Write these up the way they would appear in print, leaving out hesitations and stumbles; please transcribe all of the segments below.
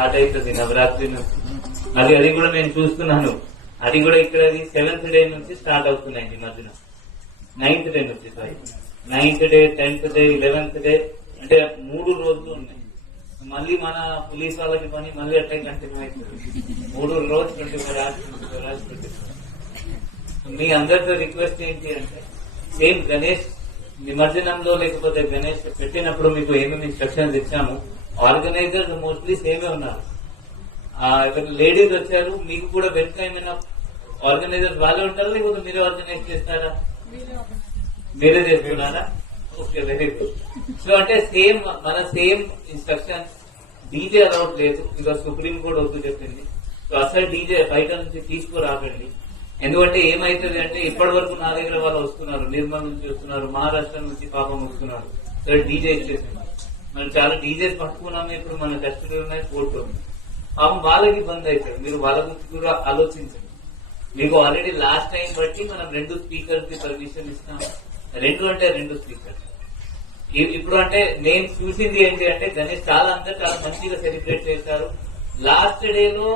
Start అవుతుంది నవరాత్రి నుంచి. అది కూడా నేను చూస్తున్నాను. అది కూడా ఇక్కడ 7th డే నుంచి స్టార్ట్ అవుతున్నాయి ఈ మధ్యన. 9th డే నుంచి, sorry 9th day, 10th day, 11th day, అంటే 3 రోజులు ఉన్నాయి. మళ్ళీ మన పోలీస్ వాళ్ళకి పని మళ్ళీ అట్లా కంటిన్యూ అవుతుంది. 3 రోజులు 24 hours. మీ అందరితో రిక్వెస్ట్ ఏంటి అంటే, సేమ్ గణేష్ నిమజ్జనంలో లేకపోతే గణేష్ పెట్టినప్పుడు మీకు ఏమేమి ఇన్స్ట్రక్షన్స్ ఇచ్చాము, ఆర్గనైజర్స్ మోస్ట్లీ సేమే ఉన్నారు. లేడీస్ వచ్చారు, మీకు కూడా వెనుక ఏమైనా ఆర్గనైజర్స్ వాళ్ళే ఉంటారా లేకపోతే మీరే ఆర్గనైజ్ చేస్తారా? మీరే చేస్తున్నారా? Okay, very good. సో అంటే సేమ్ ఇన్స్ట్రక్షన్స్. డీజే అలౌడ్ లేదు, ఇక సుప్రీం కోర్ట్ వద్దు చెప్పింది. సో అసలు డీజే బయట నుంచి తీసుకురాకండి. ఎందుకంటే ఏమైతుంది అంటే, ఇప్పటి వరకు నా దగ్గర వాళ్ళు వస్తున్నారు, నిర్మల్ నుంచి వస్తున్నారు, మహారాష్ట్ర నుంచి పాపం వస్తున్నారు. సో డీజే ఇచ్చేసింది. మనం చాలా డీజేస్ పట్టుకున్నాము, ఇప్పుడు మన కస్టడీ ఉన్నాయి, కోర్టు ఉంది. పాపం వాళ్ళకి ఇబ్బంది అవుతుంది. మీరు వాళ్ళ గురించి కూడా ఆలోచించండి. మీకు ఆల్రెడీ లాస్ట్ టైం బట్టి మనం 2 స్పీకర్స్ కి పర్మిషన్ ఇస్తాము. 2 స్పీకర్స్. ఇప్పుడు అంటే నేను చూసింది ఏంటి అంటే, గణేష్ చాలా మంచిగా సెలబ్రేట్ చేశారు. లాస్ట్ డేలో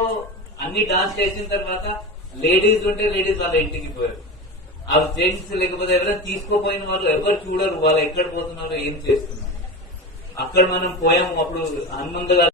అన్ని డాన్స్ చేసిన తర్వాత లేడీస్ ఉంటే లేడీస్ వాళ్ళ ఇంటికి పోయారు. ఆ జెంట్స్ లేకపోతే ఎవరైనా తీసుకోపోయిన వాళ్ళు ఎవరు చూడరు, వాళ్ళు ఎక్కడ పోతున్నారు, ఏం చేస్తున్నారు. అక్కడ మనం పోయాము. అప్పుడు హనుమంత్ గారు